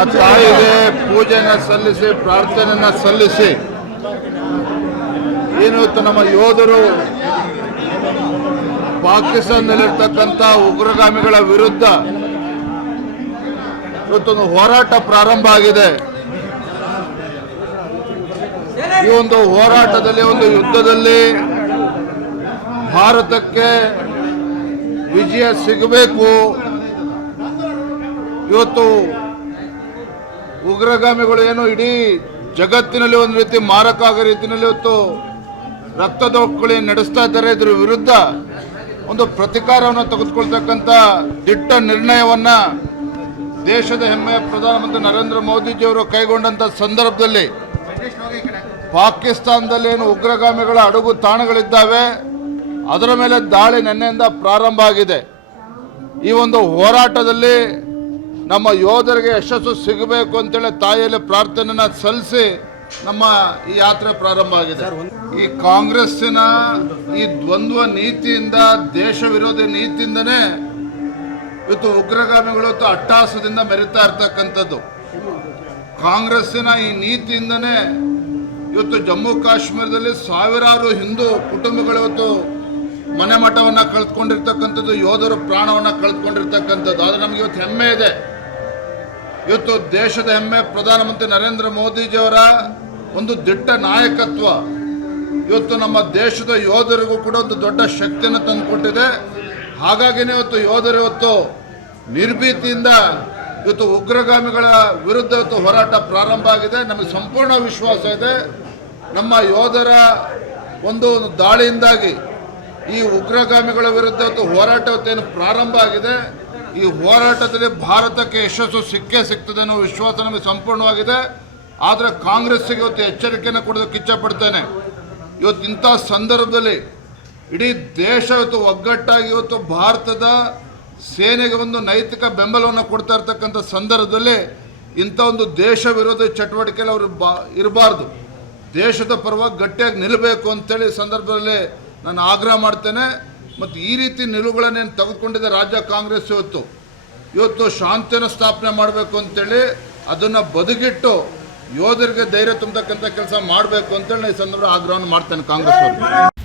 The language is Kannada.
ಆ ತಾಯಿಗೆ ಪೂಜೆನ ಸಲ್ಲಿಸಿ ಪ್ರಾರ್ಥನೆಯನ್ನ ಸಲ್ಲಿಸಿ ಇವತ್ತು ನಮ್ಮ ಯೋಧರು ಪಾಕಿಸ್ತಾನದಲ್ಲಿರ್ತಕ್ಕಂಥ ಉಗ್ರಗಾಮಿಗಳ ವಿರುದ್ಧ ಇವತ್ತೊಂದು ಹೋರಾಟ ಪ್ರಾರಂಭ ಆಗಿದೆ. ಈ ಒಂದು ಹೋರಾಟದಲ್ಲಿ, ಒಂದು ಯುದ್ಧದಲ್ಲಿ ಭಾರತಕ್ಕೆ ವಿಜಯ ಸಿಗಬೇಕು. ಇವತ್ತು ಉಗ್ರಗಾಮಿಗಳು ಏನು ಇಡೀ ಜಗತ್ತಿನಲ್ಲಿ ಒಂದು ರೀತಿ ಮಾರಕ ಆಗೋ ರೀತಿಯಲ್ಲಿ ಇವತ್ತು ರಕ್ತದೊಕ್ಕಳಿ ನಡೆಸ್ತಾ ಇದ್ದಾರೆ. ಇದ್ರ ವಿರುದ್ಧ ಒಂದು ಪ್ರತಿಕಾರವನ್ನು ತೆಗೆದುಕೊಳ್ತಕ್ಕಂಥ ದಿಟ್ಟ ನಿರ್ಣಯವನ್ನ ದೇಶದ ಹೆಮ್ಮೆಯ ಪ್ರಧಾನಮಂತ್ರಿ ನರೇಂದ್ರ ಮೋದಿಜಿಯವರು ಕೈಗೊಂಡಂಥ ಸಂದರ್ಭದಲ್ಲಿ ಪಾಕಿಸ್ತಾನದಲ್ಲಿ ಏನು ಉಗ್ರಗಾಮಿಗಳ ಅಡಗು ತಾಣಗಳಿದ್ದಾವೆ ಅದರ ಮೇಲೆ ದಾಳಿ ನಿನ್ನೆಯಿಂದ ಪ್ರಾರಂಭ ಆಗಿದೆ. ಈ ಒಂದು ಹೋರಾಟದಲ್ಲಿ ನಮ್ಮ ಯೋಧರಿಗೆ ಯಶಸ್ಸು ಸಿಗಬೇಕು ಅಂತೇಳಿ ತಾಯಿಯಲ್ಲಿ ಪ್ರಾರ್ಥನೆಯನ್ನ ಸಲ್ಲಿಸಿ ನಮ್ಮ ಈ ಯಾತ್ರೆ ಪ್ರಾರಂಭ ಆಗಿದೆ. ಈ ಕಾಂಗ್ರೆಸ್ಸಿನ ಈ ದ್ವಂದ್ವ ನೀತಿಯಿಂದ, ದೇಶ ವಿರೋಧಿ ನೀತಿಯಿಂದನೇ ಇವತ್ತು ಉಗ್ರಗಾಮಿಗಳು ಇವತ್ತು ಅಟ್ಟಹಾಸದಿಂದ ಮೆರಿತಾ ಇರ್ತಕ್ಕಂಥದ್ದು. ಕಾಂಗ್ರೆಸ್ಸಿನ ಈ ನೀತಿಯಿಂದನೇ ಇವತ್ತು ಜಮ್ಮು ಕಾಶ್ಮೀರದಲ್ಲಿ ಸಾವಿರಾರು ಹಿಂದೂ ಕುಟುಂಬಗಳು ಇವತ್ತು ಮನೆ ಮಠವನ್ನು ಕಳೆದುಕೊಂಡಿರ್ತಕ್ಕಂಥದ್ದು, ಯೋಧರು ಪ್ರಾಣವನ್ನು ಕಳೆದುಕೊಂಡಿರ್ತಕ್ಕಂಥದ್ದು. ಆದರೆ ನಮಗೆ ಇವತ್ತು ಹೆಮ್ಮೆ ಇದೆ. ಇವತ್ತು ದೇಶದ ಹೆಮ್ಮೆ ಪ್ರಧಾನಮಂತ್ರಿ ನರೇಂದ್ರ ಮೋದಿಜಿಯವರ ಒಂದು ದಿಟ್ಟ ನಾಯಕತ್ವ ಇವತ್ತು ನಮ್ಮ ದೇಶದ ಯೋಧರಿಗೂ ಕೂಡ ಒಂದು ದೊಡ್ಡ ಶಕ್ತಿಯನ್ನು ತಂದುಕೊಟ್ಟಿದೆ. ಹಾಗಾಗಿನೇ ಇವತ್ತು ಯೋಧರು ಇವತ್ತು ನಿರ್ಭೀತಿಯಿಂದ ಇವತ್ತು ಉಗ್ರಗಾಮಿಗಳ ವಿರುದ್ಧ ಇವತ್ತು ಹೋರಾಟ ಪ್ರಾರಂಭ ಆಗಿದೆ. ನಮಗೆ ಸಂಪೂರ್ಣ ವಿಶ್ವಾಸ ಇದೆ, ನಮ್ಮ ಯೋಧರ ಒಂದು ದಾಳಿಯಿಂದಾಗಿ ಈ ಉಗ್ರಗಾಮಿಗಳ ವಿರುದ್ಧ ಇವತ್ತು ಹೋರಾಟ ಇವತ್ತೇನು ಪ್ರಾರಂಭ ಆಗಿದೆ, ಈ ಹೋರಾಟದಲ್ಲಿ ಭಾರತಕ್ಕೆ ಯಶಸ್ಸು ಸಿಕ್ಕೇ ಸಿಗ್ತದೆ ಅನ್ನೋ ವಿಶ್ವಾಸ ನಮಗೆ ಸಂಪೂರ್ಣವಾಗಿದೆ. ಆದರೆ ಕಾಂಗ್ರೆಸ್ಸಿಗೆ ಇವತ್ತು ಎಚ್ಚರಿಕೆಯನ್ನು ಕೊಡೋದಕ್ಕೆ ಇಚ್ಛಪಡ್ತೇನೆ. ಇವತ್ತು ಇಂಥ ಸಂದರ್ಭದಲ್ಲಿ ಇಡೀ ದೇಶ ಇವತ್ತು ಒಗ್ಗಟ್ಟಾಗಿ ಇವತ್ತು ಭಾರತದ ಸೇನೆಗೆ ಒಂದು ನೈತಿಕ ಬೆಂಬಲವನ್ನು ಕೊಡ್ತಾ ಇರ್ತಕ್ಕಂಥ ಸಂದರ್ಭದಲ್ಲಿ ಇಂಥ ಒಂದು ದೇಶ ವಿರೋಧಿ ಚಟುವಟಿಕೆಯಲ್ಲಿ ಅವರು ಇರಬಾರ್ದು. ದೇಶದ ಪರವಾಗಿ ಗಟ್ಟಿಯಾಗಿ ನಿಲ್ಲಬೇಕು ಅಂತೇಳಿ ಸಂದರ್ಭದಲ್ಲಿ ನಾನು ಆಗ್ರಹ ಮಾಡ್ತೇನೆ. ಮತ್ತು ಈ ರೀತಿ ನಿಲುವುಗಳನ್ನೇನು ತೆಗೆದುಕೊಂಡಿದೆ ರಾಜ್ಯ ಕಾಂಗ್ರೆಸ್ ಇವತ್ತು ಶಾಂತಿಯನ್ನು ಸ್ಥಾಪನೆ ಮಾಡಬೇಕು ಅಂತೇಳಿ ಅದನ್ನು ಬದಿಗಿಟ್ಟು ಯೋಧರಿಗೆ ಧೈರ್ಯ ತುಂಬತಕ್ಕಂಥ ಕೆಲಸ ಮಾಡಬೇಕು ಅಂತೇಳಿ ಈ ಸಂದರ್ಭ ಆಗ್ರಹವನ್ನು ಮಾಡ್ತೇನೆ ಕಾಂಗ್ರೆಸ್ ಅವರು.